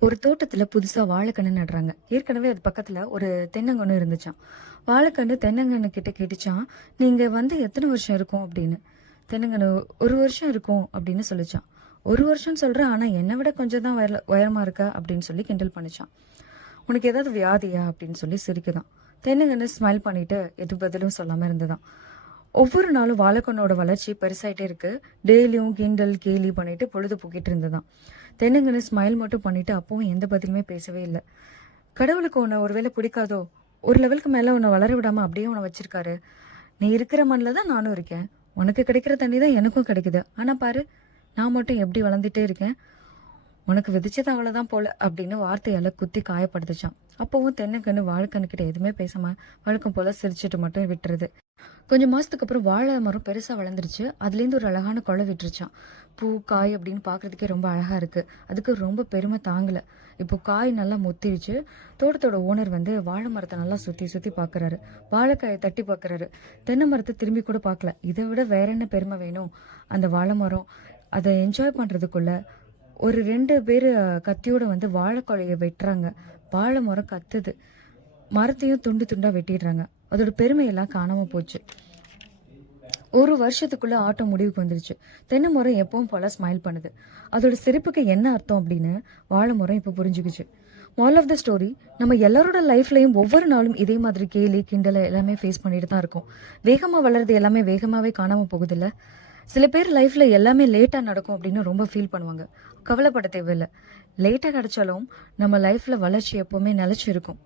ஒரு தோட்டத்தில் புதுசாக வாழைக்கன்று நடுறாங்க. ஏற்கனவே அது பக்கத்தில் ஒரு தென்னங்கன்று இருந்துச்சான் வாழைக்கன்று தென்னங்கன்று கிட்ட கேட்டுச்சான் நீங்கள் வந்து எத்தனை வருஷம் இருக்கும் அப்படின்னு. தென்னங்கன்று ஒரு வருஷம் இருக்கும் அப்படின்னு சொல்லிச்சான் ஒரு வருஷம் சொல்கிறேன் ஆனால் என்னை விட கொஞ்சம் தான் உயர உயரமாக இருக்க அப்படின்னு சொல்லி கிண்டல் பண்ணிச்சான் உனக்கு ஏதாவது வியாதியா அப்படின்னு சொல்லி சிரிக்குதான். தென்னங்கன்று ஸ்மைல் பண்ணிட்டு எது பதிலும் சொல்லாமல் இருந்ததான். ஒவ்வொரு நாளும் வாழைக்கண்ணோட வளர்ச்சி பெருசாயிட்டே இருக்கு. டெய்லியும் கிண்டல் கேலி பண்ணிவிட்டு பொழுது போக்கிட்டு இருந்ததாம் தென்னங்கன்னு ஸ்மைல் மட்டும் பண்ணிவிட்டு அப்பவும் எந்த பதிலுமே பேசவே இல்லை. கடவுளுக்கு உன்னை ஒருவேளை பிடிக்காதோ ஒரு லெவலுக்கு மேலே உன்னை வளர விடாமல் அப்படியே உன்னை வச்சுருக்காரு. நீ இருக்கிற மண்ணில் தான் நானும் இருக்கேன். உனக்கு கிடைக்கிற தண்ணி தான் எனக்கும் கிடைக்குது. ஆனால் பாரு நான் மட்டும் எப்படி வளர்ந்துட்டே இருக்கேன்? உனக்கு விதிச்சது அவ்வளோதான் போல அப்படின்னு வார்த்தையால குத்தி காயப்படுத்துச்சான் அப்பவும் தென்னக்கண்ணு வாழைக்கண்ணுக்கிட்ட எதுவுமே பேசாம வழக்கம் போல சிரிச்சிட்டு மட்டும் விட்டுறது கொஞ்சம் மாசத்துக்கு அப்புறம் வாழை மரம் பெருசா வளர்ந்துருச்சு. அதுலேருந்து ஒரு அழகான குளம் விட்டுருச்சான் பூ காய் அப்படின்னு பார்க்குறதுக்கே ரொம்ப அழகா இருக்கு. அதுக்கு ரொம்ப பெருமை தாங்கல. இப்போ காய் நல்லா முத்திருச்சு. தோட்டத்தோட ஓனர் வந்து வாழை மரத்தை நல்லா சுத்தி சுத்தி பார்க்குறாரு வாழைக்காயை தட்டி பார்க்குறாரு தென்னை மரத்தை திரும்பி கூட பார்க்கல இதை விட வேற என்ன பெருமை வேணும்? அந்த வாழை மரம் அதை என்ஜாய் பண்றதுக்குள்ள ஒரு ரெண்டு பேர் கத்தியோட வந்து வாழைக்கொலையை வெட்டுறாங்க. வாழை மரம் கத்துது. மரத்தையும் துண்டு துண்டாக வெட்டிடுறாங்க. அதோட பெருமையெல்லாம் காணாமல் போச்சு. ஒரு வருஷத்துக்குள்ளே ஆட்டம் முடிவுக்கு வந்துருச்சு. தென்னை மரம் எப்பவும் போல ஸ்மைல் பண்ணுது. அதோட சிரிப்புக்கு என்ன அர்த்தம் அப்படின்னு வாழை மரம் இப்போ புரிஞ்சுக்குச்சு. மால் ஆஃப் த ஸ்டோரி நம்ம எல்லாரோட லைஃப்லையும் ஒவ்வொரு நாளும் இதே மாதிரி கேலி கிண்டலை எல்லாமே ஃபேஸ் பண்ணிட்டு தான் இருக்கோம். வேகமாக வளர்றது எல்லாமே வேகமாகவே காணாமல் போகுதில்ல? சில பேர் லைஃப்பில் எல்லாமே லேட்டாக நடக்கும் அப்படின்னு ரொம்ப ஃபீல் பண்ணுவாங்க. கவலைப்பட தேவையில்லை. லேட்டாக கிடச்சாலும் நம்ம லைஃப்பில் வளர்ச்சி எப்போவுமே நிலைச்சு இருக்கும்